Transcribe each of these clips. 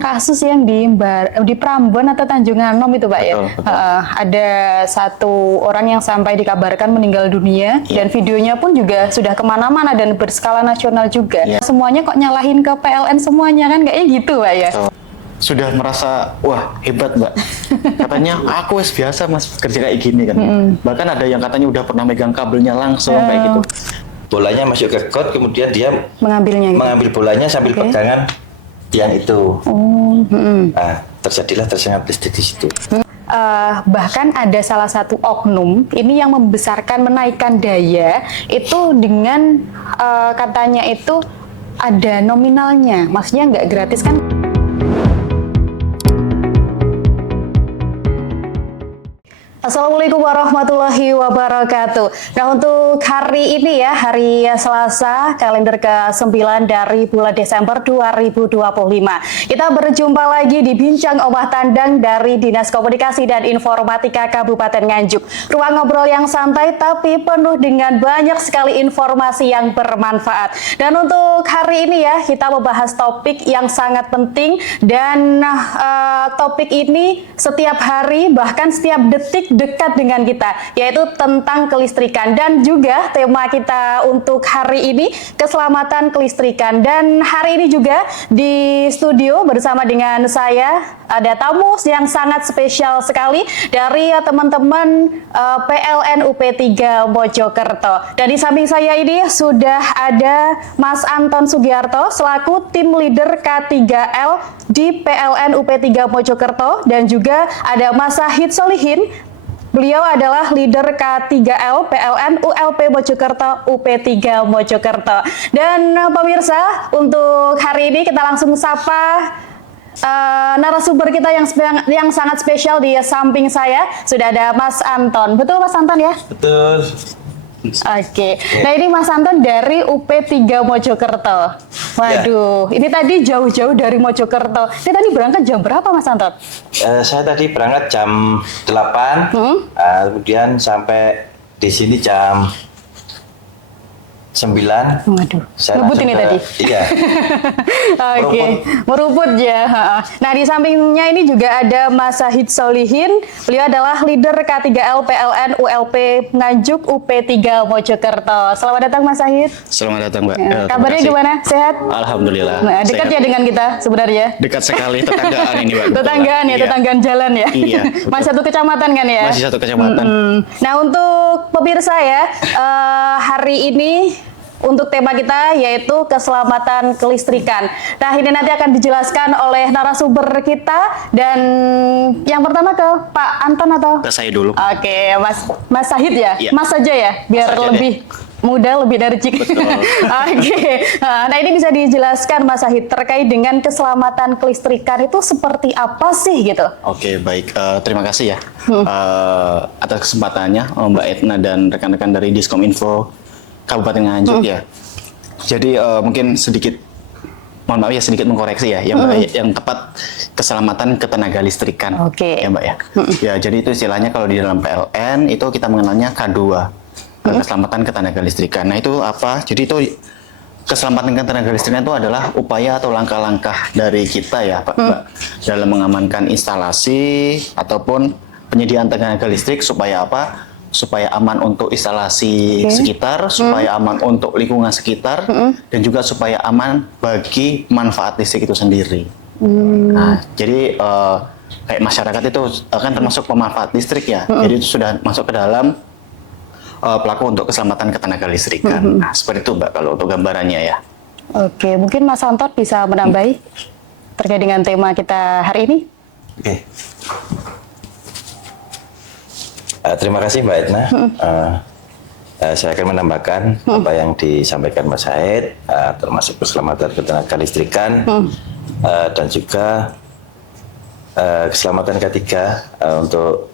kasus yang di Prambon atau Tanjung Anom itu Pak ya. Betul. Ada satu orang yang sampai dikabarkan meninggal dunia dan videonya pun juga sudah kemana-mana dan berskala nasional juga. Semuanya kok nyalahin ke PLN semuanya kan kayaknya gitu Pak ya. Sudah merasa wah hebat Mbak. Katanya aku biasa Mas kerja kayak gini kan. Bahkan ada yang katanya udah pernah megang kabelnya langsung kayak gitu. Bolanya masuk ke got, kemudian dia mengambil bolanya sambil pegangan yang itu. Nah, terjadilah tersengat listrik di situ. Bahkan ada salah satu oknum ini yang membesarkan menaikkan daya itu dengan katanya itu ada nominalnya, maksudnya nggak gratis kan. Assalamualaikum warahmatullahi wabarakatuh. Nah, untuk hari ini ya, hari Selasa, kalender ke-9 dari bulan Desember 2025. Kita berjumpa lagi di Bincang Omah Tandang dari Dinas Komunikasi dan Informatika Kabupaten Nganjuk. Ruang ngobrol yang santai tapi penuh dengan banyak sekali informasi yang bermanfaat. Dan untuk hari ini ya, kita membahas topik yang sangat penting dan topik ini setiap hari bahkan setiap detik dekat dengan kita, yaitu tentang kelistrikan. Dan juga tema kita untuk hari ini keselamatan kelistrikan. Dan hari ini juga di studio bersama dengan saya ada tamu yang sangat spesial sekali dari teman-teman PLN UP3 Mojokerto. Dan di samping saya ini sudah ada Mas Anton Sugiarto selaku tim leader K3L di PLN UP3 Mojokerto, dan juga ada Mas Sahid Solihin. Beliau adalah leader K3L PLN ULP Mojokerto UP3 Mojokerto. Dan pemirsa, untuk hari ini kita langsung sapa narasumber kita yang sangat spesial. Di samping saya sudah ada Mas Anton. Betul Mas Anton ya? Betul. Oke. Nah, ini Mas Anton dari UP3 Mojokerto. Waduh, ini tadi jauh-jauh dari Mojokerto. Ini tadi berangkat jam berapa Mas Anton? Saya tadi berangkat jam 8, kemudian sampai di sini jam 9. Waduh, saya ngebut ini tadi. Iya. Oke, meruput ya. Nah, di sampingnya ini juga ada Mas Sahid Solihin. Beliau adalah leader K3L PLN ULP Nganjuk UP3 Mojokerto. Selamat datang Mas Sahid. Selamat datang Mbak. Kabarnya gimana? Sehat? Alhamdulillah. Nah, dekat sehat. Ya dengan kita sebenarnya. Dekat sekali, tetanggaan ini Mbak. Tetanggaan ya, Iya. tetanggaan jalan ya. Iya. Masih satu kecamatan kan ya? Masih satu kecamatan. Nah, untuk pemirsa ya, hari ini untuk tema kita yaitu keselamatan kelistrikan. Nah, ini nanti akan dijelaskan oleh narasumber kita, dan yang pertama ke Pak Anton atau? Ke saya dulu. Oke, Mas Sahid ya? Iya. Mas saja ya, biar Mas saja lebih mudah, lebih energik. Betul. Oke. Nah, ini bisa dijelaskan Mas Sahid terkait dengan keselamatan kelistrikan itu seperti apa sih gitu? Oke, baik. Terima kasih ya atas kesempatannya Mbak Etna dan rekan-rekan dari Diskominfo Kabupaten Nganjuk ya. Jadi mungkin sedikit, mohon maaf ya, sedikit mengkoreksi ya, yang tepat keselamatan ketenaga listrikan. Ya Mbak ya. Ya, jadi itu istilahnya kalau di dalam PLN itu kita mengenalnya K2, keselamatan ketenaga listrikan. Nah, itu apa? Jadi itu keselamatan ketenaga listrikan itu adalah upaya atau langkah-langkah dari kita ya Pak Mbak, dalam mengamankan instalasi ataupun penyediaan tenaga listrik supaya apa? Supaya aman untuk instalasi sekitar, supaya aman untuk lingkungan sekitar, dan juga supaya aman bagi manfaat listrik itu sendiri. Nah, jadi kayak masyarakat itu kan termasuk pemanfaat listrik ya, jadi itu sudah masuk ke dalam pelaku untuk keselamatan ketenaga listrikan. Nah, seperti itu Mbak kalau untuk gambarannya ya. Oke, mungkin Mas Anton bisa menambahi terkait dengan tema kita hari ini. Oke. Terima kasih Mbak Etna. Saya akan menambahkan apa yang disampaikan Mas Said, termasuk keselamatan ketenaga listrikan dan juga keselamatan K3 untuk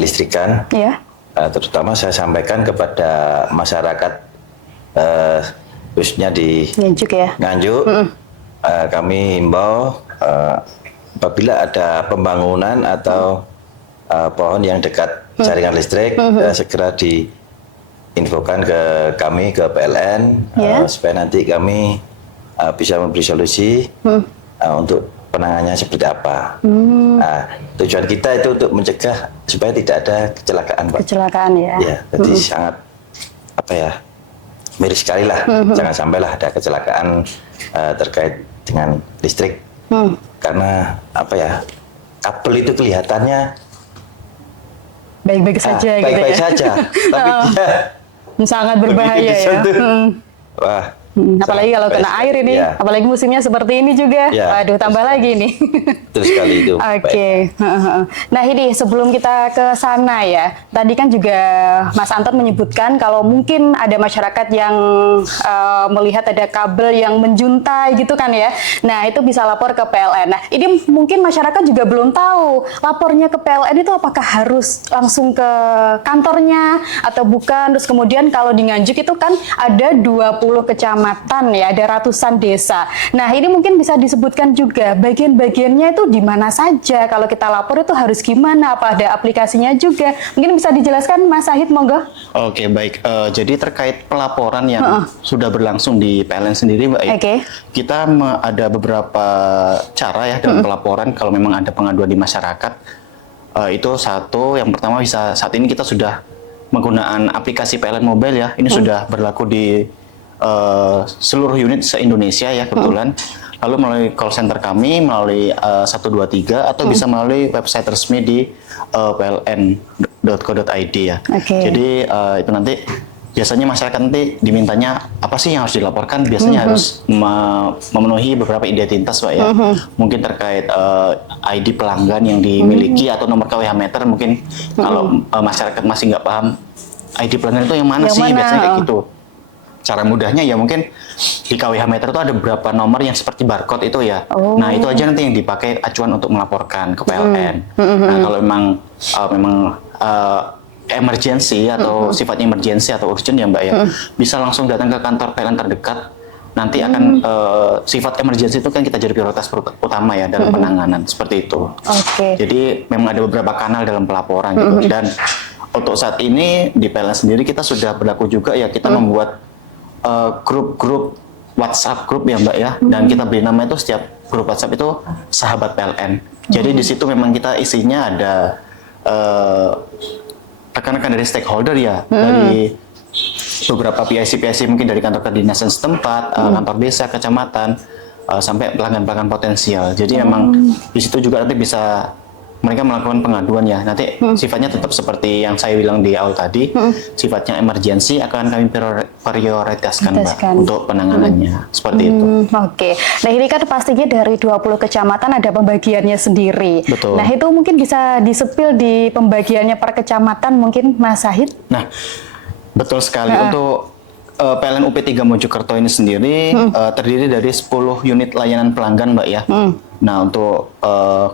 listrikan. Ya. Terutama saya sampaikan kepada masyarakat khususnya di Nganjuk ya. Nganjuk. Kami himbau apabila ada pembangunan atau pohon yang dekat jaringan listrik, segera diinfokan ke kami, ke PLN, supaya nanti kami bisa memberi solusi untuk penanganannya seperti apa. Nah, tujuan kita itu untuk mencegah supaya tidak ada kecelakaan, Pak. Kecelakaan ya. Ya, jadi sangat miris sekali lah. Jangan sampailah ada kecelakaan terkait dengan listrik. Karena kabel itu kelihatannya baik-baik saja gitu baik-baik ya. saja, tapi dia sangat berbahaya begitu ya. disentuh, wah. Apalagi kalau kena air ini, ya. apalagi musimnya seperti ini juga. Ya, Waduh, tambah lagi nih. Betul sekali itu. Oke. Nah ini sebelum kita ke sana ya, tadi kan juga Mas Anton menyebutkan kalau mungkin ada masyarakat yang melihat ada kabel yang menjuntai gitu kan ya. Nah itu bisa lapor ke PLN. Nah ini mungkin masyarakat juga belum tahu lapornya ke PLN itu apakah harus langsung ke kantornya atau bukan. Terus kemudian kalau di Nganjuk itu kan ada 20 kecamatan ya, ada ratusan desa. Nah ini mungkin bisa disebutkan juga bagian-bagiannya itu di mana saja. Kalau kita lapor itu harus gimana? Apa ada aplikasinya juga? Mungkin bisa dijelaskan Mas Sahid, monggo. Oke, baik. Jadi terkait pelaporan yang sudah berlangsung di PLN sendiri, Mbak, kita ada beberapa cara ya dalam pelaporan kalau memang ada pengaduan di masyarakat. Itu satu, yang pertama bisa saat ini kita sudah menggunakan aplikasi PLN Mobile ya. Ini sudah berlaku di seluruh unit se-Indonesia ya kebetulan. Lalu melalui call center kami, melalui 123 atau bisa melalui website resmi di pln.co.id ya. Jadi itu nanti biasanya masyarakat nanti dimintanya apa sih yang harus dilaporkan, biasanya harus memenuhi beberapa identitas, Pak ya. Mungkin terkait ID pelanggan yang dimiliki atau nomor KWH meter, mungkin kalau masyarakat masih nggak paham ID pelanggan itu yang mana sih, biasanya kayak gitu. Cara mudahnya ya mungkin di KWH meter itu ada beberapa nomor yang seperti barcode itu ya. Nah itu aja nanti yang dipakai acuan untuk melaporkan ke PLN. Nah kalau memang emergency atau sifatnya emergency atau urgent ya Mbak ya, bisa langsung datang ke kantor PLN terdekat. Nanti akan sifat emergency itu kan kita jadi prioritas utama ya dalam penanganan seperti itu. Jadi memang ada beberapa kanal dalam pelaporan gitu. Dan untuk saat ini di PLN sendiri kita sudah berlaku juga ya, kita membuat grup-grup WhatsApp grup ya Mbak ya, dan kita beri nama itu setiap grup WhatsApp itu sahabat PLN. Jadi di situ memang kita isinya ada rekan-rekan dari stakeholder ya, dari beberapa PIC mungkin dari kantor kedinasan setempat, kantor desa, kecamatan, sampai pelanggan-pelanggan potensial. Jadi memang di situ juga nanti bisa mereka melakukan pengaduan ya. Nanti sifatnya tetap seperti yang saya bilang di awal tadi, sifatnya emergensi akan kami prioritaskan Mbak untuk penanganannya. Seperti itu. Nah ini kan pastinya dari 20 kecamatan ada pembagiannya sendiri. Betul. Nah itu mungkin bisa disepil di pembagiannya per kecamatan mungkin Mas Sahid? Nah betul sekali. Untuk PLN UP3 Mojokerto ini sendiri terdiri dari 10 unit layanan pelanggan Mbak ya. Nah untuk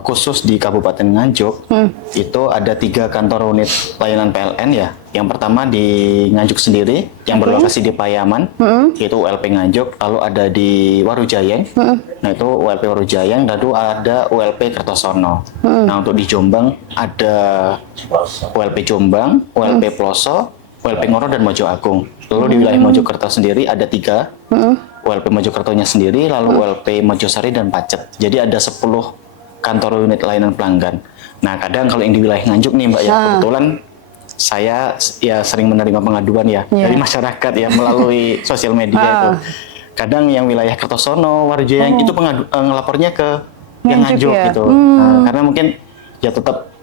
khusus di Kabupaten Nganjuk itu ada 3 kantor unit layanan PLN ya. Yang pertama di Nganjuk sendiri yang berlokasi di Payaman, yaitu ULP Nganjuk. Lalu ada di Warujayeng, nah itu ULP Warujayeng. Lalu ada ULP Kertosono. Nah untuk di Jombang ada ULP Jombang, ULP Ploso, ULP Ngoro dan Mojo Agung. Lalu di wilayah Mojokerto sendiri ada 3, ULP Mojokertonya sendiri, lalu ULP Mojosari dan Pacet. Jadi ada 10 kantor unit layanan pelanggan. Nah kadang kalau yang di wilayah Nganjuk nih Mbak ya, kebetulan saya ya sering menerima pengaduan ya dari masyarakat ya melalui sosial media itu. Kadang yang wilayah Kertosono, Warujayeng itu ngelapornya ke yang Nganjuk gitu. Nah, karena mungkin ya tetap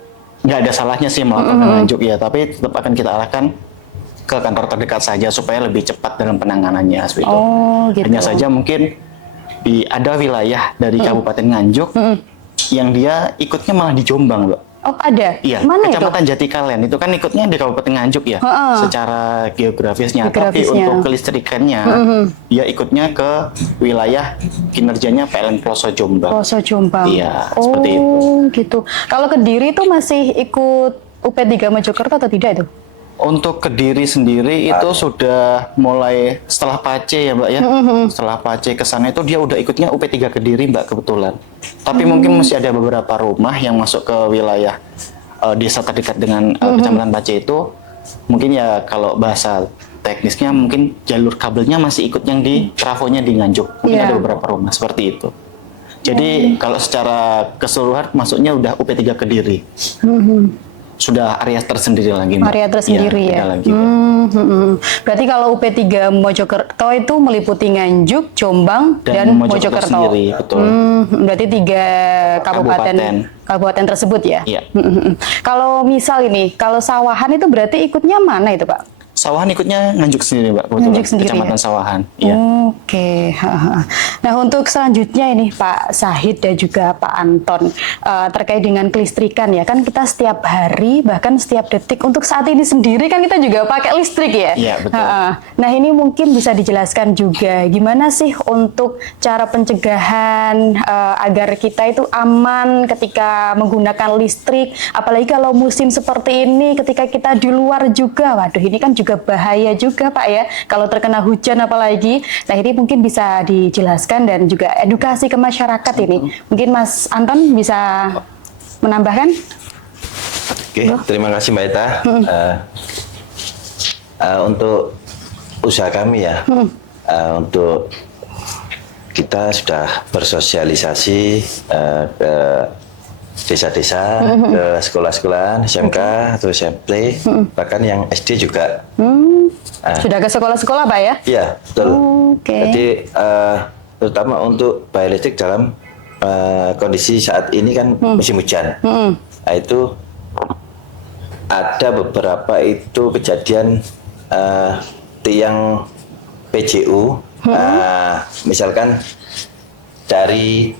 nggak ada salahnya sih melapor ke Nganjuk ya, tapi tetap akan kita arahkan ke kantor terdekat saja supaya lebih cepat dalam penanganannya seperti itu. Gitu. Hanya saja mungkin ada wilayah dari Kabupaten Nganjuk yang dia ikutnya malah di Jombang, Mbak. Oh ada? Iya, mana Kecamatan itu? Jatikalen itu kan ikutnya di Kabupaten Nganjuk ya, secara geografisnya. Tapi untuk kelistrikannya, dia ikutnya ke wilayah kinerjanya PLN Ploso Jombang. Ploso Jombang. Iya, seperti itu. Gitu. Kalau Kediri itu masih ikut UP3 Mojokerto atau tidak itu? Untuk Kediri sendiri itu sudah mulai setelah Pace ya Mbak ya. Setelah Pace ke sana itu dia udah ikutnya UP3 Kediri Mbak kebetulan. Tapi mungkin masih ada beberapa rumah yang masuk ke wilayah desa terdekat dengan Kecamatan Pace itu. Mungkin ya kalau bahasa teknisnya mungkin jalur kabelnya masih ikut yang di trafonya di Nganjuk. Mungkin ada beberapa rumah seperti itu. Jadi kalau secara keseluruhan masuknya udah UP3 Kediri. Sudah area tersendiri lagi, Mbak. Area tersendiri ya. ya. Lagi, Berarti kalau UP3 Mojokerto itu meliputi Nganjuk, Jombang, dan Mojokerto sendiri, betul. Berarti 3 kabupaten tersebut ya. Iya. Kalau misal ini, kalau Sawahan itu berarti ikutnya mana itu, Pak? Sawahan ikutnya Nganjuk sendiri, Mbak. Nganjuk sendiri, Kecamatan ya? Sawahan. Iya. Oke. Nah, untuk selanjutnya ini Pak Sahid dan juga Pak Anton, terkait dengan kelistrikan ya, kan kita setiap hari bahkan setiap detik untuk saat ini sendiri kan kita juga pakai listrik ya. Iya, betul. Nah, ini mungkin bisa dijelaskan juga gimana sih untuk cara pencegahan agar kita itu aman ketika menggunakan listrik, apalagi kalau musim seperti ini ketika kita di luar juga, waduh ini kan juga bahaya juga Pak ya, kalau terkena hujan apalagi. Nah, ini mungkin bisa dijelaskan dan juga edukasi ke masyarakat ini. Mungkin Mas Anton bisa menambahkan? Oke, terima kasih Mbak Eta. Untuk usaha kami ya, untuk kita sudah bersosialisasi ke desa-desa, ke sekolah-sekolahan, SMK atau SMP, bahkan yang SD juga. Sudah ke sekolah-sekolah Pak ya? Iya, betul. Oke. Jadi terutama untuk bayar listrik dalam kondisi saat ini kan musim hujan. Nah, itu ada beberapa itu kejadian tiang PJU, misalkan dari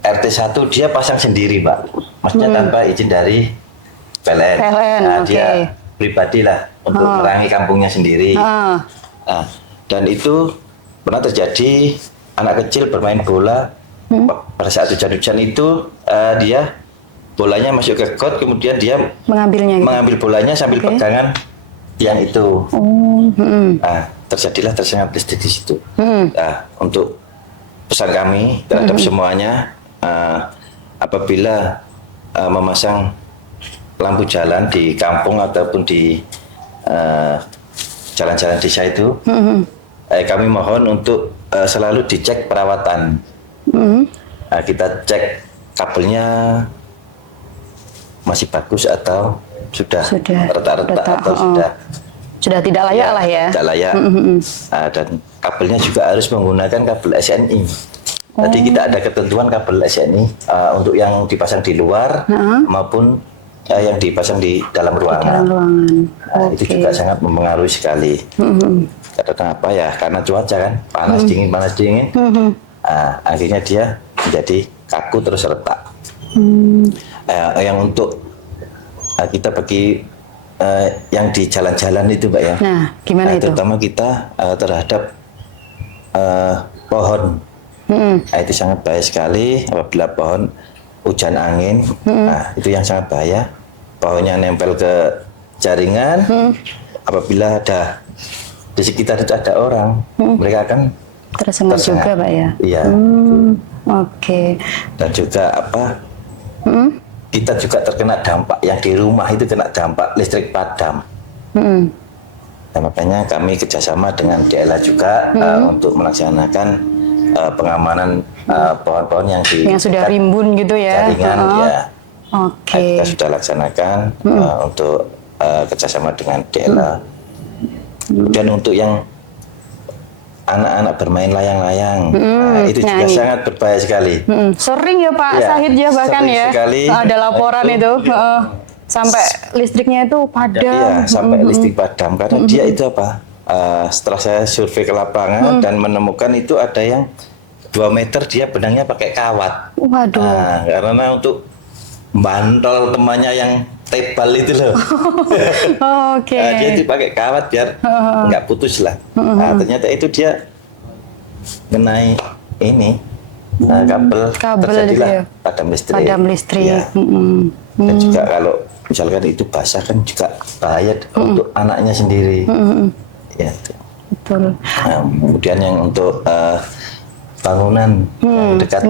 RT 1 dia pasang sendiri, Pak. Maksudnya tanpa izin dari PLN. Nah, dia pribadi lah untuk menerangi kampungnya sendiri. Nah, dan itu pernah terjadi anak kecil bermain bola pada saat hujan-hujan itu, dia bolanya masuk ke got, kemudian dia mengambil bolanya sambil pegangan yang itu. Nah, terjadilah tersengat listrik di situ. Nah, untuk pesan kami terhadap semuanya, apabila memasang lampu jalan di kampung ataupun di jalan-jalan desa itu, kami mohon untuk selalu dicek perawatan. Kita cek kabelnya masih bagus atau sudah retak-retak atau sudah tidak layak lah ya. Tidak layak. Dan kabelnya juga harus menggunakan kabel SNI. Jadi kita ada ketentuan kabel SNI untuk yang dipasang di luar maupun yang dipasang di dalam ruangan. Itu juga sangat mempengaruhi sekali. Karena apa ya? Karena cuaca kan panas dingin. Akhirnya dia menjadi kaku terus retak. Yang untuk kita bagi yang di jalan-jalan itu, Mbak ya. Nah, gimana itu? Terutama kita terhadap pohon. Itu sangat bahaya sekali apabila pohon hujan angin. Nah, itu yang sangat bahaya. Pohonnya nempel ke jaringan. Apabila ada di sekitar itu ada orang, mereka akan tersengat juga, Pak ya. Iya. Oke. Dan juga apa? Kita juga terkena dampak yang di rumah itu kena dampak listrik padam. Nah, makanya kami kerjasama dengan DLA juga untuk melaksanakan pengamanan pohon-pohon yang sudah rimbun gitu ya. Jaringan ya. Oke. Kita sudah laksanakan untuk kerjasama dengan DLA. Dan untuk yang anak-anak bermain layang-layang, itu juga sangat berbahaya sekali. Sering ya Pak Sahid ya bahkan ya. Sekali, ada laporan itu. Sampai listriknya itu padam. Iya, sampai listrik padam karena dia itu apa? Setelah saya survei ke lapangan dan menemukan itu ada yang 2 meter dia benangnya pakai kawat. Waduh. Nah, karena untuk bantol temannya yang tebal itu loh. Oke. Dia dipakai kawat biar nggak putus lah. Nah, ternyata itu dia mengenai ini kabel terjadilah ya. padam listrik. Padam listrik. Ya. Dan juga kalau misalkan itu basah kan juga bahaya untuk anaknya sendiri. Ya. Betul. Nah, kemudian yang untuk bangunan yang dekat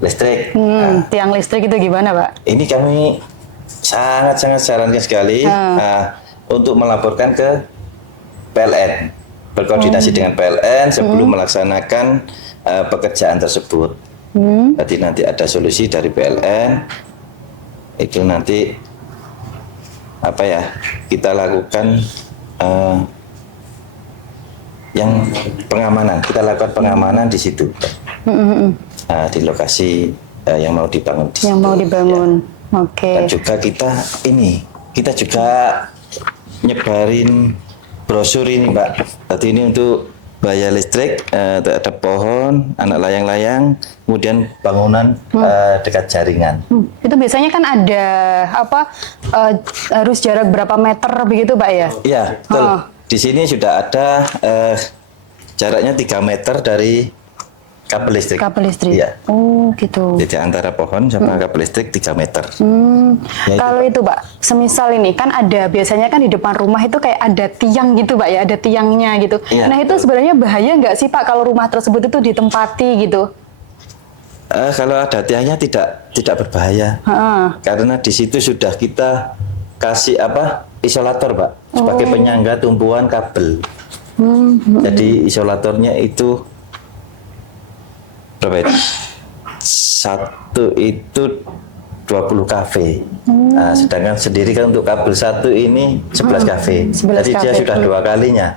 listrik. Tiang listrik itu gimana, Pak? Ini kami sangat-sangat sarankan sekali untuk melaporkan ke PLN, berkoordinasi dengan PLN sebelum melaksanakan pekerjaan tersebut. Berarti nanti ada solusi dari PLN, itu nanti apa ya, kita lakukan yang pengamanan, kita lakukan pengamanan di situ, di lokasi yang mau dibangun. Yang mau dibangun, oke. Dan juga kita juga nyebarin brosur ini, Mbak. Tadi ini untuk bahaya listrik, ada pohon, anak layang-layang, kemudian bangunan dekat jaringan. Itu biasanya kan ada harus jarak berapa meter begitu, Pak ya? Iya, betul. Di sini sudah ada jaraknya 3 meter dari kabel listrik. Kabel listrik. Iya. Oh, gitu. Jadi antara pohon sama kabel listrik 3 meter. Ya, Kalau itu, Pak, semisal ini kan ada biasanya kan di depan rumah itu kayak ada tiang gitu, Pak ya, ada tiangnya gitu. Iya, nah, itu sebenarnya bahaya nggak sih, Pak, kalau rumah tersebut itu ditempati gitu? Kalau ada tiangnya tidak berbahaya. Karena di situ sudah kita kasih isolator, Pak, sebagai penyangga tumpuan kabel. Jadi isolatornya itu berapa itu? Satu itu 20 kV. Nah, sedangkan sendiri kan untuk kabel satu ini 11 kV. 11 Jadi dia kV. sudah 2 kalinya.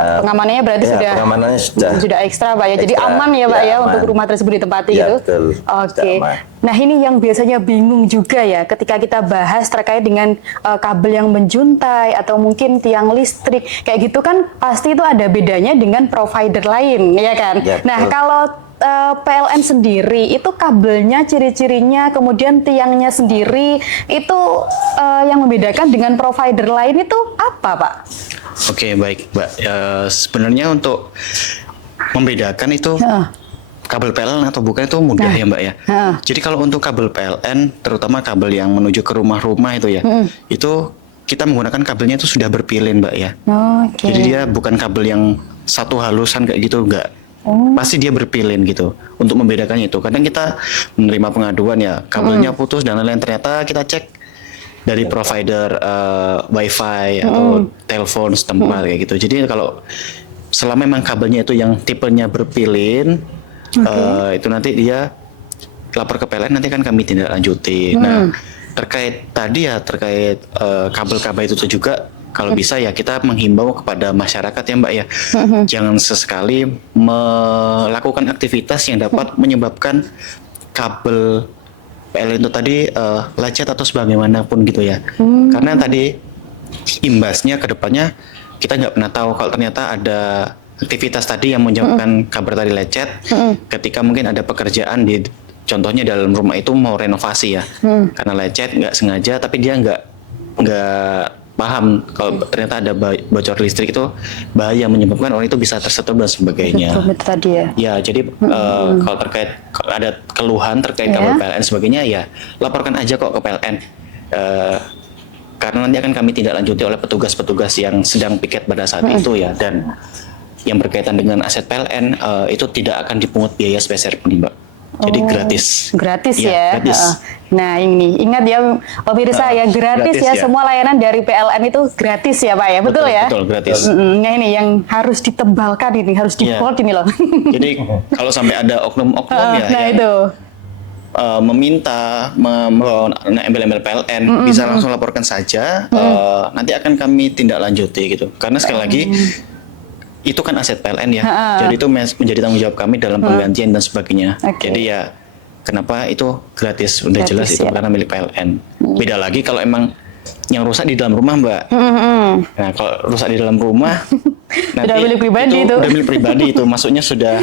Pengamanannya berarti Ya, pengamanannya sudah ekstra, Pak ya. Jadi ekstra. aman ya, Pak Ya, ya, aman. untuk rumah tersebut ditempati Ya, gitu. betul. Oke. Sudah aman. Nah, ini yang biasanya bingung juga ya ketika kita bahas terkait dengan kabel yang menjuntai atau mungkin tiang listrik kayak gitu kan pasti itu ada bedanya dengan provider lain, ya kan? Ya, nah, betul. kalau PLN sendiri itu kabelnya, ciri-cirinya, kemudian tiangnya sendiri itu yang membedakan dengan provider lain itu apa, Pak? Oke, baik, Mbak. Sebenarnya untuk membedakan itu kabel PLN atau bukan itu mudah ya, Mbak ya. Jadi kalau untuk kabel PLN, terutama kabel yang menuju ke rumah-rumah itu ya, itu kita menggunakan kabelnya itu sudah berpilin, Mbak ya. Oke. Jadi dia bukan kabel yang satu halusan kayak gitu, enggak. Pasti dia berpilin gitu. Untuk membedakannya itu, kadang kita menerima pengaduan ya, kabelnya putus dan lain-lain, ternyata kita cek dari provider wifi atau telepon setempat kayak gitu. Jadi kalau selama memang kabelnya itu yang tipenya berpilin, itu nanti dia lapor ke PLN, nanti kan kami tindak lanjuti. Nah, terkait kabel-kabel itu juga, kalau bisa ya kita menghimbau kepada masyarakat ya, Mbak ya, jangan sesekali melakukan aktivitas yang dapat menyebabkan kabel PLN itu tadi lecet atau sebagaimanapun gitu ya. Karena tadi imbasnya ke depannya kita nggak pernah tahu kalau ternyata ada aktivitas tadi yang menyebabkan kabel tadi lecet. Ketika mungkin ada pekerjaan contohnya dalam rumah itu mau renovasi ya, karena lecet nggak sengaja, tapi dia nggak paham kalau ternyata ada bocor listrik itu bahaya, menyebabkan orang itu bisa tersentuh dan sebagainya. Betul, itu tadi ya. Ya, jadi kalau ada keluhan terkait kabel PLN sebagainya ya laporkan aja kok ke PLN. Karena nanti akan kami tindak lanjuti oleh petugas-petugas yang sedang piket pada saat itu ya, dan yang berkaitan dengan aset PLN itu tidak akan dipungut biaya spesial pun, Mbak. Jadi gratis. Gratis ya. Gratis. Nah, ini ingat ya pemirsa ya, gratis ya. Semua layanan dari PLN itu gratis ya, Pak ya. Betul ya? Betul, gratis. Nah, ini yang harus ditebalkan ini, harus di-bold ini loh. Jadi kalau sampai ada oknum-oknum ya nah yang itu meminta membawa embel-embel PLN, bisa langsung laporkan saja. Nanti akan kami tindak lanjuti gitu. Karena sekali lagi itu kan aset PLN ya, jadi itu menjadi tanggung jawab kami dalam penggantian dan sebagainya. Jadi ya kenapa itu gratis, udah jelas itu karena milik PLN. Beda lagi kalau emang yang rusak di dalam rumah, Mbak. Nah, kalau rusak di dalam rumah nanti udah milik pribadi itu. Udah milik pribadi itu, maksudnya sudah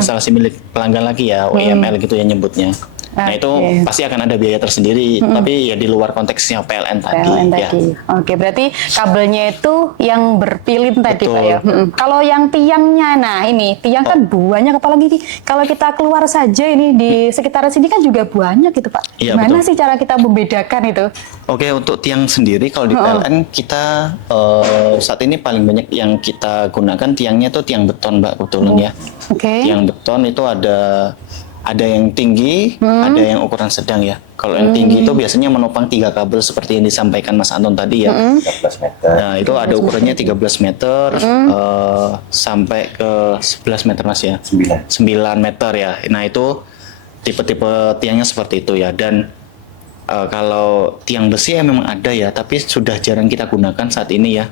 instalasi milik pelanggan lagi ya, OEML gitu ya nyebutnya. Nah, itu pasti akan ada biaya tersendiri, tapi ya di luar konteksnya PLN tadi. Ya. Oke, berarti kabelnya itu yang berpilin tadi, Betul. Pak ya. Kalau yang tiangnya, nah ini tiang kan banyak, apalagi kalau kita keluar saja ini di sekitar sini kan juga banyak gitu, Pak. Iya, Gimana betul. sih cara kita membedakan itu? Oke, untuk tiang sendiri kalau di PLN kita saat ini paling banyak yang kita gunakan tiangnya itu tiang beton, Mbak, kebetulan ya. Oke. Tiang beton itu ada Ada yang tinggi, ada yang ukuran sedang ya. Kalau yang tinggi itu biasanya menopang 3 kabel seperti yang disampaikan Mas Anton tadi ya. 13 meter. Nah, itu ada ukurannya 13 meter sampai ke 11 meter Mas ya. 9. 9 meter ya. Nah, itu tipe-tipe tiangnya seperti itu ya. Dan kalau tiang besi ya memang ada ya, tapi sudah jarang kita gunakan saat ini ya.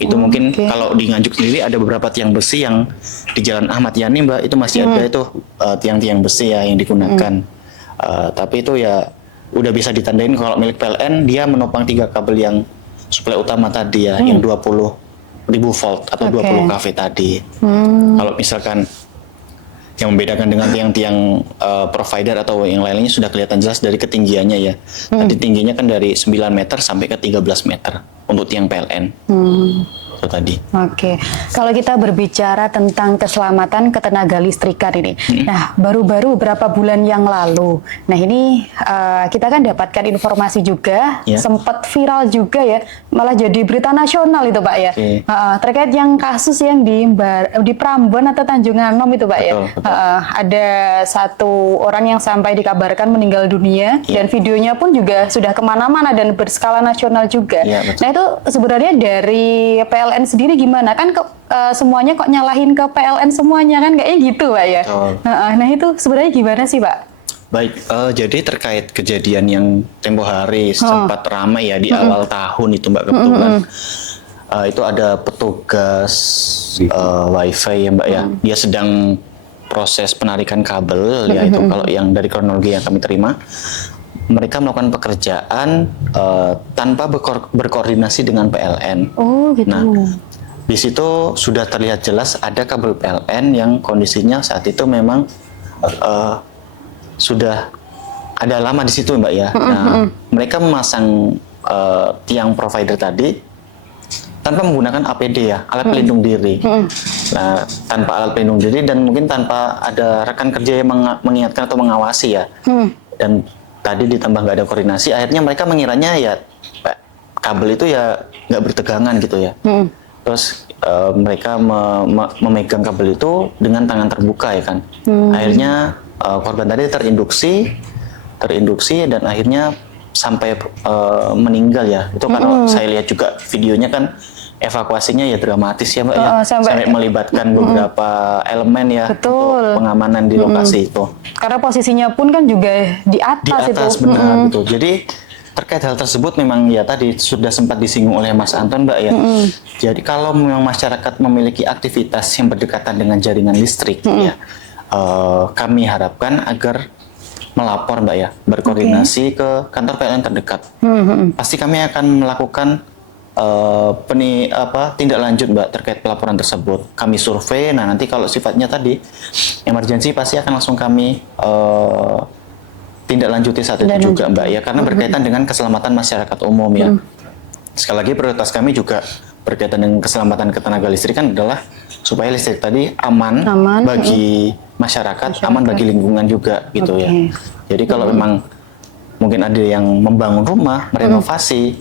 Itu mungkin kalau di Nganjuk sendiri ada beberapa tiang besi yang di Jalan Ahmad Yani Mbak, itu masih ada itu tiang-tiang besi ya yang digunakan. Tapi itu ya udah bisa ditandain kalau milik PLN dia menopang 3 kabel yang suplai utama tadi ya, yang 20.000 volt atau 20 kV tadi. Kalau misalkan yang membedakan dengan tiang-tiang provider atau yang lainnya sudah kelihatan jelas dari ketinggiannya ya. Tadi tingginya kan dari 9 meter sampai ke 13 meter untuk tiang PLN. Itu tadi. Oke, kalau kita berbicara tentang keselamatan ketenaga listrikan ini, nah baru-baru beberapa bulan yang lalu, nah ini kita kan dapatkan informasi juga, sempat viral juga ya, malah jadi berita nasional itu Pak ya, terkait yang kasus yang di Prambon atau Tanjung Anom itu Pak ya, ada satu orang yang sampai dikabarkan meninggal dunia dan videonya pun juga sudah kemana-mana dan berskala nasional juga. Nah itu sebenarnya dari PLN sendiri gimana kan semuanya kok nyalahin ke PLN semuanya kan kayaknya gitu Pak ya. Nah itu sebenarnya gimana sih Pak? Baik, jadi terkait kejadian yang tempo hari sempat ramai ya di awal tahun itu Mbak kebetulan. Itu ada petugas wifi ya Mbak ya. Dia sedang proses penarikan kabel ya itu kalau yang dari kronologi yang kami terima. Mereka melakukan pekerjaan tanpa berkoordinasi dengan PLN. Oh gitu. Nah, di situ sudah terlihat jelas ada kabel PLN yang kondisinya saat itu memang sudah ada lama di situ Mbak ya. Nah, mereka memasang tiang provider tadi tanpa menggunakan APD ya, alat pelindung diri. Nah, tanpa alat pelindung diri dan mungkin tanpa ada rekan kerja yang mengingatkan atau mengawasi ya. Dan tadi ditambah nggak ada koordinasi, akhirnya mereka mengiranya ya kabel itu ya nggak bertegangan gitu ya. Terus mereka memegang kabel itu dengan tangan terbuka ya kan. Akhirnya korban tadi terinduksi dan akhirnya sampai meninggal ya. Itu kan saya lihat juga videonya kan evakuasinya ya dramatis ya Mbak ya. Sampai melibatkan beberapa elemen ya untuk pengamanan di lokasi itu. Karena posisinya pun kan juga di atas itu. Benar gitu. Jadi terkait hal tersebut memang ya tadi sudah sempat disinggung oleh Mas Anton Mbak ya. Jadi kalau memang masyarakat memiliki aktivitas yang berdekatan dengan jaringan listrik ya, kami harapkan agar melapor Mbak ya, berkoordinasi ke kantor PLN terdekat. Pasti kami akan melakukan tindak lanjut Mbak terkait pelaporan tersebut. Kami survei, nah nanti kalau sifatnya tadi emergensi pasti akan langsung kami tindak lanjuti saat itu juga Mbak ya, karena berkaitan dengan keselamatan masyarakat umum ya. Sekali lagi prioritas kami juga berkaitan dengan keselamatan ketenaga listrikan adalah supaya listrik tadi aman bagi masyarakat, aman bagi lingkungan juga gitu ya. Jadi kalau memang mungkin ada yang membangun rumah, merenovasi,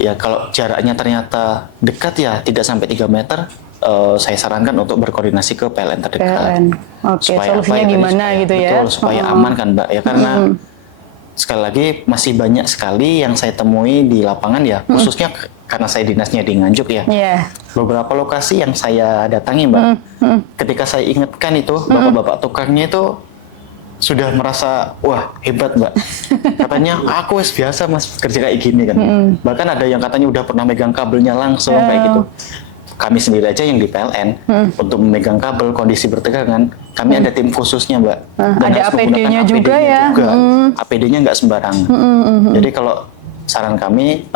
ya kalau jaraknya ternyata dekat ya tidak sampai 3 meter, saya sarankan untuk berkoordinasi ke PLN terdekat. Supaya solusinya gimana gitu ya. Betul, supaya aman kan Mbak ya, karena sekali lagi masih banyak sekali yang saya temui di lapangan ya, khususnya karena saya dinasnya di Nganjuk ya. Beberapa lokasi yang saya datangi Mbak, ketika saya ingatkan itu, bapak-bapak tukangnya itu sudah merasa, wah hebat Mbak. Katanya, aku biasa Mas kerja kayak gini kan. Bahkan ada yang katanya udah pernah megang kabelnya langsung kayak gitu. Kami sendiri aja yang di PLN untuk memegang kabel kondisi bertegangan, kami ada tim khususnya Mbak. Dan ada APD-nya juga ya. APD-nya nggak sembarangan. Jadi kalau saran kami,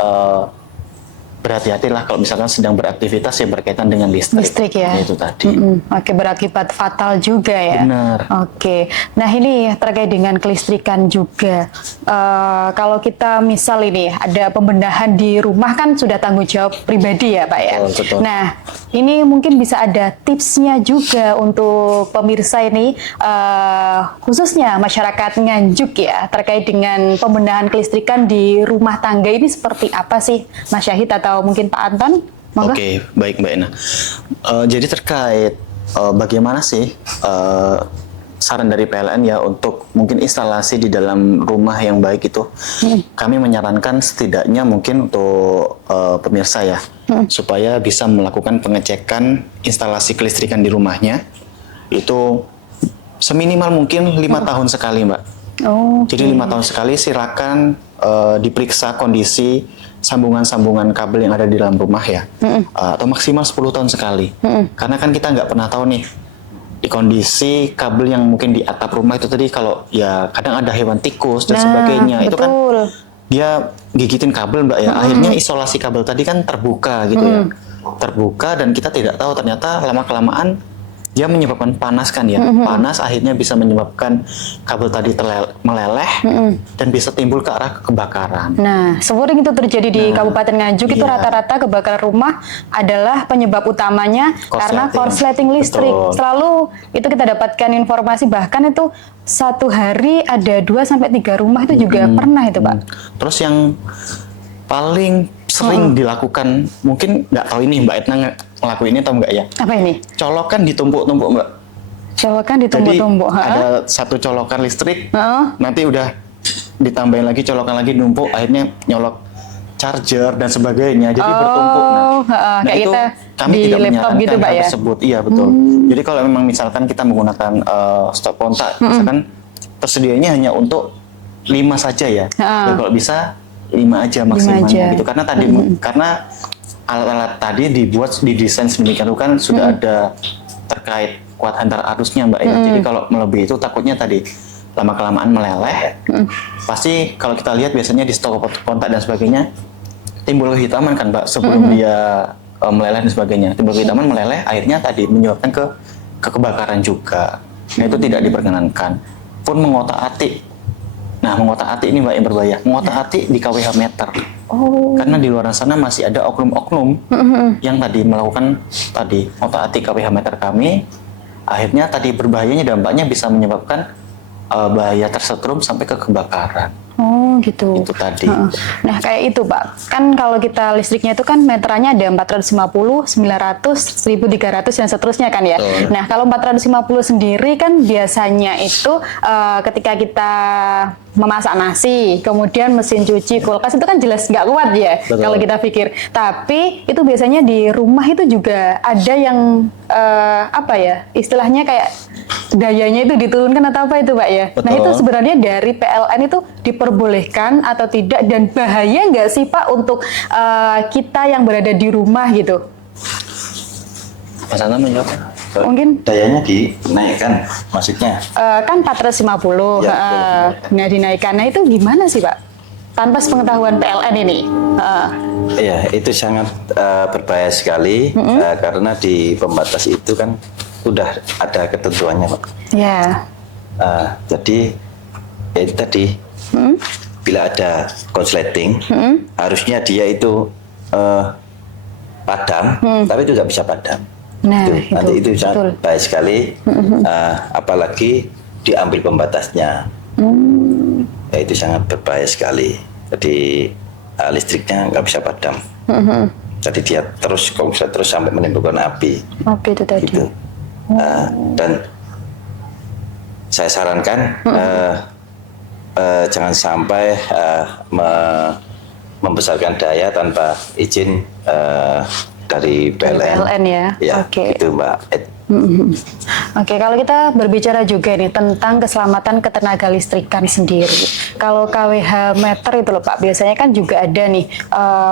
berhati-hatilah kalau misalkan sedang beraktivitas yang berkaitan dengan listrik ya. Itu tadi. Oke, berakibat fatal juga ya. Benar. Oke, nah ini terkait dengan kelistrikan juga. Kalau kita misal ini ada pembenahan di rumah kan sudah tanggung jawab pribadi ya Pak ya. Betul. Nah ini mungkin bisa ada tipsnya juga untuk pemirsa ini, khususnya masyarakat Nganjuk ya, terkait dengan pembenahan kelistrikan di rumah tangga ini seperti apa sih Mas Syahid atau mungkin Pak Anton? Oke, baik Mbak Ena. Jadi terkait bagaimana sih saran dari PLN ya untuk mungkin instalasi di dalam rumah yang baik itu, kami menyarankan setidaknya mungkin untuk pemirsa ya, supaya bisa melakukan pengecekan instalasi kelistrikan di rumahnya itu seminimal mungkin 5 tahun sekali, Mbak. Oh, Jadi 5 tahun sekali silakan diperiksa kondisi sambungan-sambungan kabel yang ada di dalam rumah ya, atau maksimal 10 tahun sekali. Karena kan kita nggak pernah tahu nih di kondisi kabel yang mungkin di atap rumah itu tadi, kalau ya kadang ada hewan tikus dan sebagainya, itu kan dia gigitin kabel, Mbak ya. Akhirnya isolasi kabel tadi kan terbuka gitu ya, terbuka, dan kita tidak tahu ternyata lama-kelamaan dia menyebabkan panas kan ya. Panas akhirnya bisa menyebabkan kabel tadi meleleh dan bisa timbul ke arah kebakaran. Nah, sering itu terjadi di Kabupaten Nganjuk. Itu rata-rata kebakaran rumah adalah penyebab utamanya karena korsleting listrik. Betul. Selalu itu kita dapatkan informasi, bahkan itu satu hari ada 2-3 rumah itu juga pernah itu, Pak. Terus yang paling sering dilakukan, mungkin nggak tahu ini Mbak Etna ngelakuin ini atau enggak ya? Apa ini? Colokan ditumpuk-tumpuk, Mbak. Colokan ditumpuk-tumpuk. Jadi ada satu colokan listrik, nanti udah ditambahin lagi colokan lagi, numpuk, akhirnya nyolok charger dan sebagainya, jadi bertumpuk. Nah kayak itu kita kami di tidak laptop menyarankan gitu, Pak hal ya? tersebut. Iya betul. Jadi kalau memang misalkan kita menggunakan stop kontak, misalkan tersedianya hanya untuk 5 saja ya. Ya kalau bisa 5 aja maksimalnya gitu. Karena tadi karena alat-alat tadi didesain sedemikian rupa kan sudah ada terkait kuat hantar arusnya, Mbak ya. Jadi kalau melebihi itu takutnya tadi lama-kelamaan meleleh. Pasti kalau kita lihat biasanya di stop kontak dan sebagainya timbul kehitaman kan, Mbak, sebelum dia meleleh dan sebagainya. Timbul kehitaman, meleleh, akhirnya tadi menyebabkan ke kebakaran juga. Nah itu tidak diperkenankan. Pun mengotak-atik. Nah, mengotak-atik ini, Mbak, yang berbahaya. Mengotak-atik di KWH meter. Karena di luar sana masih ada oknum-oknum yang tadi melakukan tadi otak-atik KWH meter kami. Akhirnya tadi berbahayanya, dampaknya bisa menyebabkan bahaya tersetrum sampai ke kebakaran. Oh gitu. Itu tadi. Nah kayak itu, Pak. Kan kalau kita listriknya itu kan meterannya ada 450, 900, 1300 dan seterusnya kan ya. Nah kalau 450 sendiri kan biasanya itu ketika kita memasak nasi, kemudian mesin cuci, kulkas itu kan jelas nggak kuat ya. Kalau kita pikir. Tapi itu biasanya di rumah itu juga ada yang apa ya, istilahnya kayak dayanya itu diturunkan atau apa itu, Pak ya. Nah itu sebenarnya dari PLN itu diperbolehkan atau tidak, dan bahaya nggak sih, Pak, untuk kita yang berada di rumah gitu? Mas Anton menjawab. Mungkin dayanya dinaikkan, maksudnya? Kan 450, nah dinaikkan. Nah itu gimana sih, Pak? Tanpa sepengetahuan PLN ini? Iya, itu sangat berbahaya sekali karena di pembatas itu kan udah ada ketentuannya, Pak. Ya. Jadi ya itu tadi, bila ada konsleting, harusnya dia itu padam, tapi itu nggak bisa padam. Nah, nanti itu sangat baik sekali, apalagi diambil pembatasnya. Ya, itu sangat berbahaya sekali. Jadi listriknya nggak bisa padam. Jadi dia terus konslet terus sampai menimbulkan api. Api itu tadi. Gitu. Dan saya sarankan jangan sampai membesarkan daya tanpa izin dari PLN. Ya. Oke. Gitu, Mbak. Oke, kalau kita berbicara juga nih tentang keselamatan ketenaga listrikan sendiri. Kalau KWH meter itu loh, Pak, biasanya kan juga ada nih.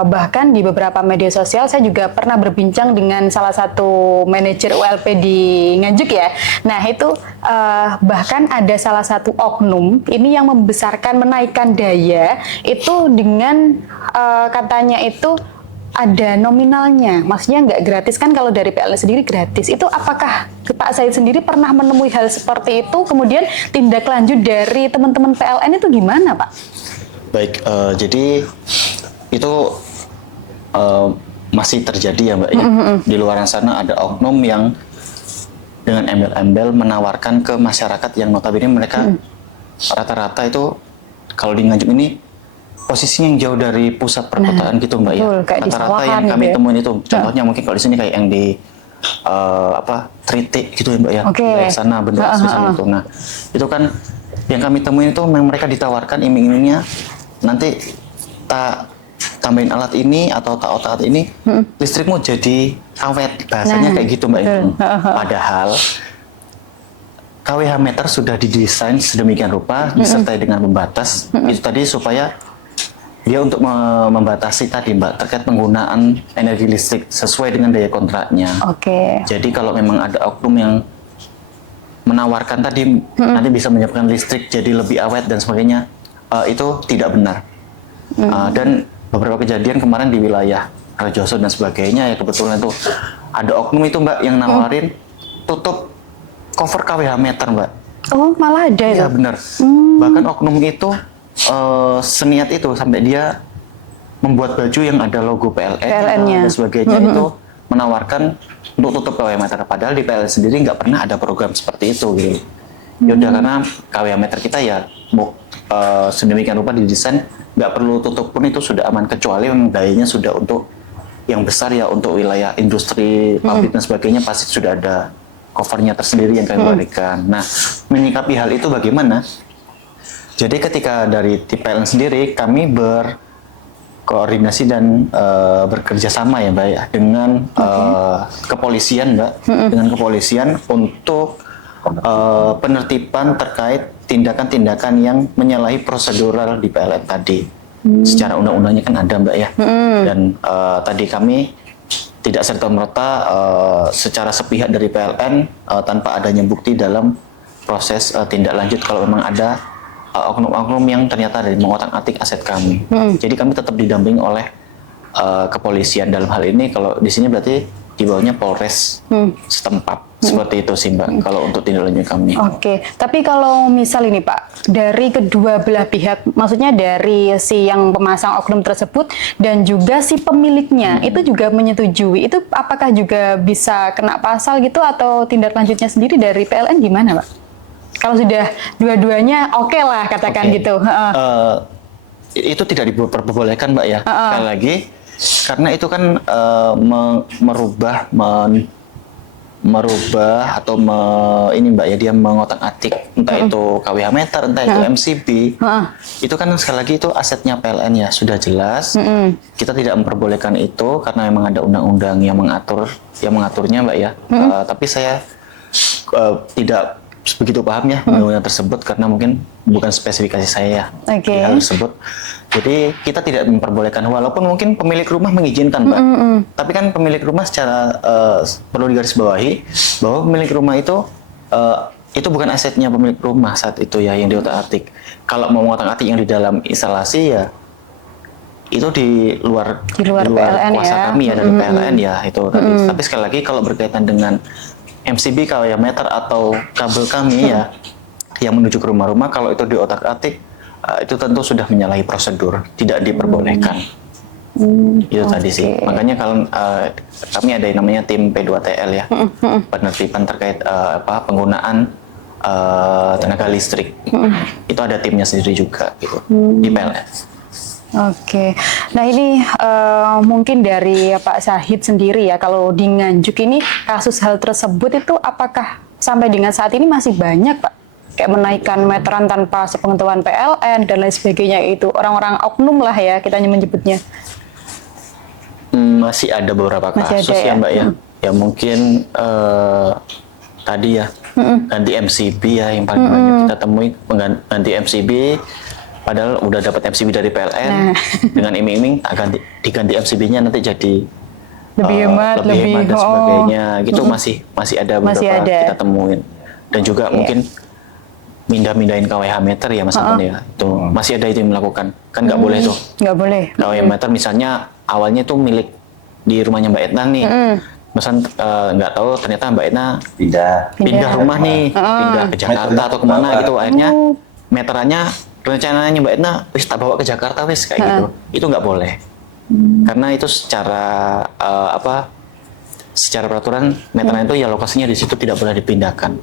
Bahkan di beberapa media sosial saya juga pernah berbincang dengan salah satu manajer ULP di Nganjuk ya. Nah itu bahkan ada salah satu oknum ini yang membesarkan, menaikkan daya itu dengan katanya itu ada nominalnya, maksudnya nggak gratis kan. Kalau dari PLN sendiri gratis. Itu apakah Pak Said sendiri pernah menemui hal seperti itu? Kemudian tindak lanjut dari teman-teman PLN itu gimana, Pak? Baik, jadi itu masih terjadi ya, Mbak ya. Di luar sana ada oknum yang dengan embel-embel menawarkan ke masyarakat yang notabene mereka rata-rata itu kalau di Nganjuk ini posisinya yang jauh dari pusat perkotaan gitu, Mbak ya. Rata-rata yang kami temuin itu, contohnya mungkin kalau di sini kayak yang di tritik gitu ya Mbak ya. Oke. Wilayah sana benda asli itu. Nah, itu kan yang kami temuin itu memang mereka ditawarkan iming-imingnya nanti tak tambahin alat ini atau tak otak ini listrikmu jadi awet, bahasanya kayak gitu Mbak ya. Padahal KWH meter sudah didesain sedemikian rupa disertai dengan pembatas itu tadi supaya dia untuk membatasi tadi Mbak terkait penggunaan energi listrik sesuai dengan daya kontraknya. Oke. Jadi kalau memang ada oknum yang menawarkan tadi nanti bisa menyebabkan listrik jadi lebih awet dan sebagainya, itu tidak benar. Dan beberapa kejadian kemarin di wilayah Rejoso dan sebagainya ya kebetulan itu ada oknum itu Mbak yang nawarin tutup cover KWH meter Mbak. Oh malah ada itu? Iya benar. Bahkan oknum itu seniat itu sampai dia membuat baju yang ada logo PLN dan sebagainya itu menawarkan untuk tutup KWH meter. Padahal di PLN sendiri nggak pernah ada program seperti itu gitu. Yaudah karena KWH meter kita ya sedemikian rupa didesain nggak perlu tutup pun itu sudah aman kecuali yang dayanya sudah untuk yang besar ya untuk wilayah industri pabrik dan sebagainya pasti sudah ada covernya tersendiri yang kami berikan. Nah, menyikapi hal itu bagaimana? Jadi ketika dari PLN sendiri kami berkoordinasi dan bekerja sama ya Mbak ya dengan kepolisian Mbak, dengan kepolisian untuk penertiban terkait tindakan-tindakan yang menyalahi prosedural di PLN tadi. Secara undang-undangnya kan ada Mbak ya. Dan tadi kami tidak serta-merta secara sepihak dari PLN tanpa adanya bukti dalam proses tindak lanjut kalau memang ada oknum-oknum yang ternyata dari mengotak-atik aset kami. Jadi kami tetap didampingi oleh kepolisian dalam hal ini. Kalau di sini berarti di bawahnya Polres setempat. Seperti itu sih Mbak, kalau untuk tindak lanjut kami. Oke, tapi kalau misal ini Pak, dari kedua belah pihak, maksudnya dari si yang pemasang oknum tersebut dan juga si pemiliknya, itu juga menyetujui, itu apakah juga bisa kena pasal gitu atau tindak lanjutnya sendiri dari PLN gimana Pak? Kalau sudah dua-duanya oke lah katakan gitu. Itu tidak diperbolehkan Mbak ya, sekali lagi, karena itu kan merubah atau ini Mbak ya dia mengotak-atik entah itu KWH meter entah itu MCB itu kan sekali lagi itu asetnya PLN ya sudah jelas kita tidak memperbolehkan itu karena memang ada undang-undang yang mengaturnya Mbak ya tapi saya tidak begitu paham ya undang-undang tersebut karena mungkin bukan spesifikasi saya di hal tersebut. Jadi kita tidak memperbolehkan walaupun mungkin pemilik rumah mengizinkan Mbak. Tapi kan pemilik rumah secara perlu digarisbawahi bahwa pemilik rumah itu bukan asetnya pemilik rumah saat itu ya yang diotak-atik. Kalau mau ngotak-atik yang di dalam instalasi ya itu di luar PLN kuasa ya. kami ya dari PLN ya itu tadi. Tapi sekali lagi kalau berkaitan dengan MCB KWH meter atau kabel kami ya yang menuju ke rumah-rumah kalau itu diotak-atik itu tentu sudah menyalahi prosedur, tidak diperbolehkan. Itu tadi sih. Makanya kalau kami ada yang namanya tim P2TL ya, penertiban terkait penggunaan tenaga listrik. Itu ada timnya sendiri juga gitu di PLN. Oke, nah ini mungkin dari Pak Syahid sendiri ya, kalau di Nganjuk ini kasus hal tersebut itu apakah sampai dengan saat ini masih banyak Pak? Kayak menaikkan meteran tanpa sepengetahuan PLN dan lain sebagainya itu orang-orang oknum lah ya kita menyebutnya. Masih ada beberapa kasus ya Mbak ya. Ya mungkin tadi ya ganti MCB ya yang paling banyak kita temui ganti MCB. Padahal udah dapat MCB dari PLN dengan iming-iming diganti MCB-nya nanti jadi lebih hemat dan sebagainya gitu masih ada beberapa kita temuin dan juga mungkin mindahin KWH meter ya Mas Anton ya itu masih ada itu yang melakukan kan nggak boleh tuh KWH meter misalnya awalnya tuh milik di rumahnya Mbak Etna nih Masan nggak tahu ternyata Mbak Etna pindah rumah nih pindah ke Jakarta atau kemana gitu akhirnya meterannya rencananya Mbak Etna wis tak bawa ke Jakarta wis kayak gitu itu nggak boleh karena itu secara secara peraturan meteran itu ya lokasinya di situ tidak boleh dipindahkan.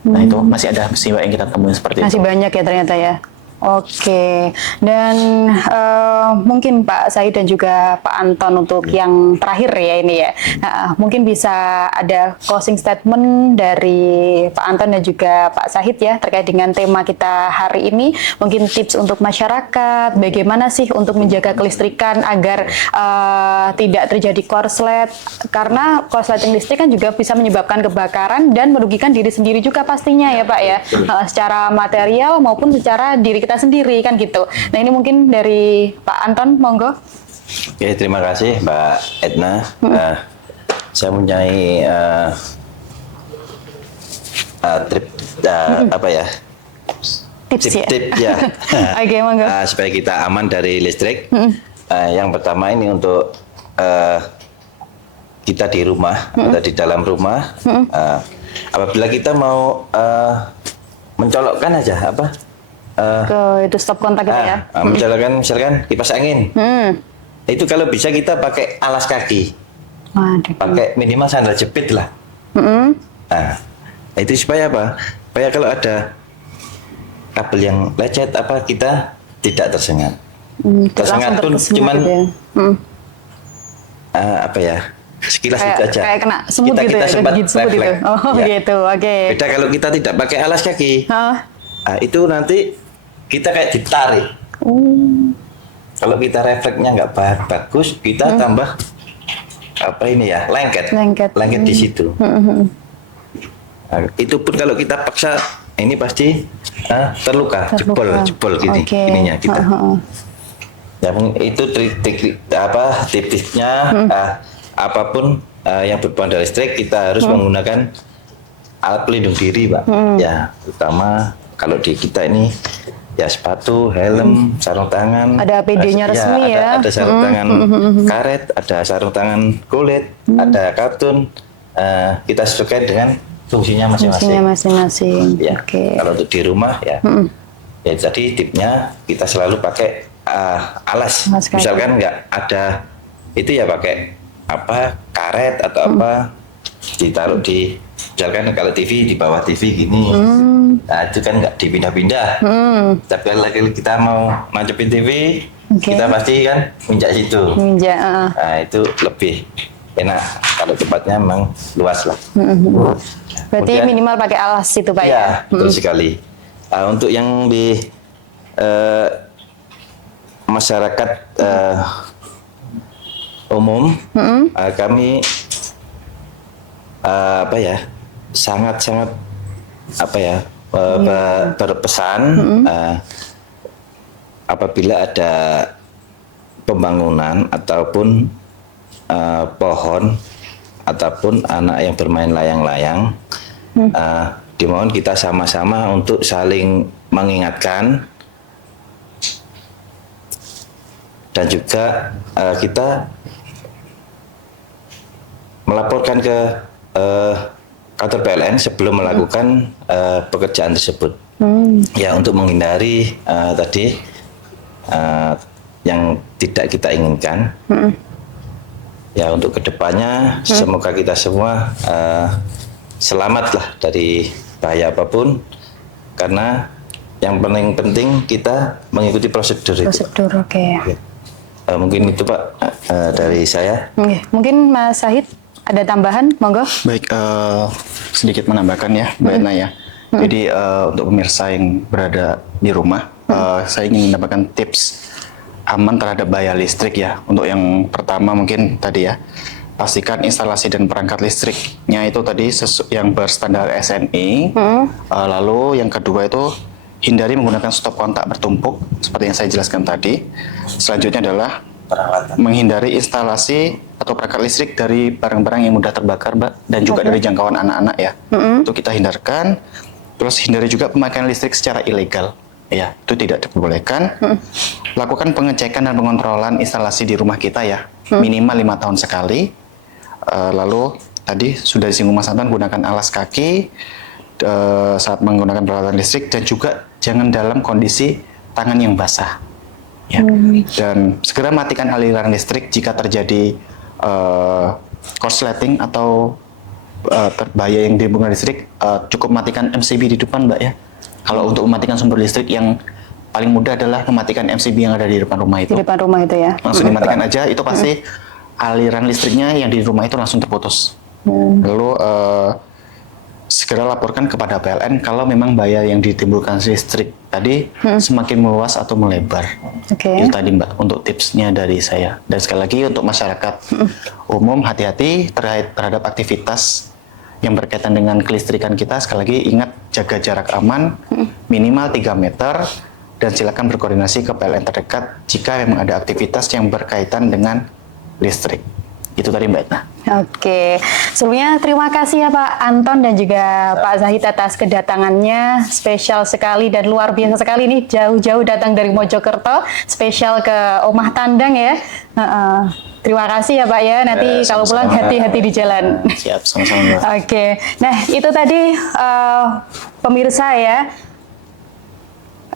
Nah itu masih ada peristiwa yang kita temuin seperti masih itu. Banyak ya ternyata ya. Oke, dan mungkin Pak Said dan juga Pak Anton untuk yang terakhir ya ini ya, mungkin bisa ada closing statement dari Pak Anton dan juga Pak Said ya terkait dengan tema kita hari ini. Mungkin tips untuk masyarakat, bagaimana sih untuk menjaga kelistrikan agar tidak terjadi korslet, karena korsleting listrik kan juga bisa menyebabkan kebakaran dan merugikan diri sendiri juga pastinya ya Pak ya, secara material maupun secara diri kita sendiri kan gitu. Nah ini mungkin dari Pak Anton, monggo. Oke, terima kasih Mbak Edna. Saya mempunyai apa ya? Tips ya. Oke, monggo. Supaya kita aman dari listrik. Yang pertama ini untuk kita di rumah atau di dalam rumah. Apabila kita mau mencolokkan aja ke itu stop kontak gitu ya. Mencolokkan misalkan kipas angin. Itu kalau bisa kita pakai alas kaki. Waduh. Pakai minimal sandal jepit lah. Nah, itu supaya apa? Supaya kalau ada kabel yang lecet kita tidak tersengat. Tersengat pun cuman gitu ya. Sekilas itu aja. Kayak kena semut gitu ya, sempat gigit semut gitu. Oh ya. gitu, oke. Beda kalau kita tidak pakai alas kaki. Itu nanti kita kayak ditarik. Kalau kita refleksnya nggak bagus, kita tambah lengket di situ. Itu pun kalau kita paksa, ini pasti terluka. Jebol gini, ininya kita. Ya, itu tipsnya. Apapun yang berbau listrik kita harus menggunakan alat pelindung diri, Pak. Ya, terutama kalau di kita ini ya sepatu, helm, sarung tangan. Ada APD-nya resmi ya. Ada sarung tangan karet, ada sarung tangan kulit, ada kartun. Kita sesuaikan dengan fungsinya masing-masing. Ya, kalau untuk di rumah ya. Ya, jadi tipsnya kita selalu pakai alas. Misalkan nggak ada itu ya pakai karet atau ditaruh di, misalkan kalau TV di bawah TV gini. Nah, itu kan nggak dipindah-pindah. Tapi kalau kita mau nancepin TV, kita pasti kan minjak situ. Nah, itu lebih enak kalau tempatnya memang luas lah. Berarti kemudian, minimal pakai alas itu Pak ya? Betul sekali. Untuk yang di masyarakat umum, kami sangat-sangat berpesan apabila ada pembangunan ataupun pohon ataupun anak yang bermain layang-layang, dimohon kita sama-sama untuk saling mengingatkan dan juga kita melaporkan ke kantor PLN sebelum melakukan pekerjaan tersebut. Ya, untuk menghindari tadi yang tidak kita inginkan. Ya, untuk kedepannya semoga kita semua selamatlah dari bahaya apapun, karena yang paling penting kita mengikuti prosedur itu. Oke. Mungkin itu Pak dari saya. Mungkin Mas Syahid ada tambahan, monggo. Baik, sedikit menambahkan ya, Mbak Edna ya. Jadi untuk pemirsa yang berada di rumah, saya ingin menambahkan tips aman terhadap bahaya listrik ya. Untuk yang pertama mungkin tadi ya, pastikan instalasi dan perangkat listriknya itu tadi yang berstandar SNI. Lalu yang kedua itu hindari menggunakan stop kontak bertumpuk seperti yang saya jelaskan tadi. Selanjutnya adalah menghindari instalasi atau perangkat listrik dari barang-barang yang mudah terbakar, Mbak, dan juga dari jangkauan anak-anak ya. Itu kita hindarkan. Terus hindari juga pemakaian listrik secara ilegal. Ya, itu tidak diperbolehkan. Lakukan pengecekan dan pengontrolan instalasi di rumah kita ya, minimal 5 tahun sekali. Lalu tadi sudah disinggung Mas Anton, gunakan alas kaki saat menggunakan peralatan listrik, dan juga jangan dalam kondisi tangan yang basah. Ya. Dan segera matikan aliran listrik jika terjadi korsleting atau bahaya yang dihubungkan listrik. Cukup matikan MCB di depan, Mbak ya. Kalau untuk mematikan sumber listrik yang paling mudah adalah mematikan MCB yang ada di depan rumah itu. Di depan rumah itu ya. Langsung dimatikan aja, itu pasti aliran listriknya yang di rumah itu langsung terputus. Lalu segera laporkan kepada PLN kalau memang bahaya yang ditimbulkan listrik tadi semakin meluas atau melebar. Oke. Itu tadi Mbak untuk tipsnya dari saya. Dan sekali lagi untuk masyarakat umum, hati-hati terhadap aktivitas yang berkaitan dengan kelistrikan kita. Sekali lagi ingat jaga jarak aman minimal 3 meter dan silakan berkoordinasi ke PLN terdekat jika memang ada aktivitas yang berkaitan dengan listrik. Itu tadi Mbak Etna. Oke, sebelumnya terima kasih ya Pak Anton dan juga Pak Zahid atas kedatangannya, spesial sekali dan luar biasa sekali nih, jauh-jauh datang dari Mojokerto, spesial ke Omah Tandang ya. Terima kasih ya Pak ya, nanti kalau pulang hati-hati di jalan. Siap, sama-sama Mbak. Oke, nah itu tadi pemirsa ya,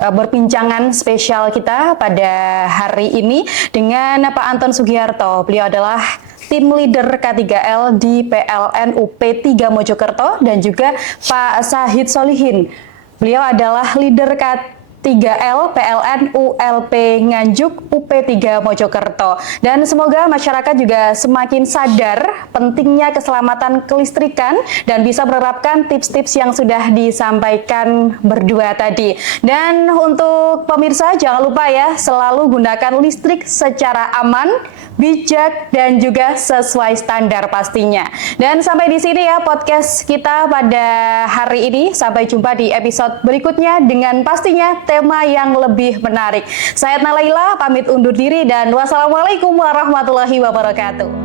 berbincangan spesial kita pada hari ini dengan Pak Anton Sugiharto. Beliau adalah tim leader K3L di PLN UP3 Mojokerto dan juga Pak Zahid Solihin. Beliau adalah leader K3L PLN ULP Nganjuk UP3 Mojokerto. Dan semoga masyarakat juga semakin sadar pentingnya keselamatan kelistrikan dan bisa menerapkan tips-tips yang sudah disampaikan berdua tadi. Dan untuk pemirsa jangan lupa ya, selalu gunakan listrik secara aman, bijak dan juga sesuai standar pastinya. Dan sampai di sini ya podcast kita pada hari ini. Sampai jumpa di episode berikutnya dengan pastinya tema yang lebih menarik. Saya Etna Laila pamit undur diri dan wassalamualaikum warahmatullahi wabarakatuh.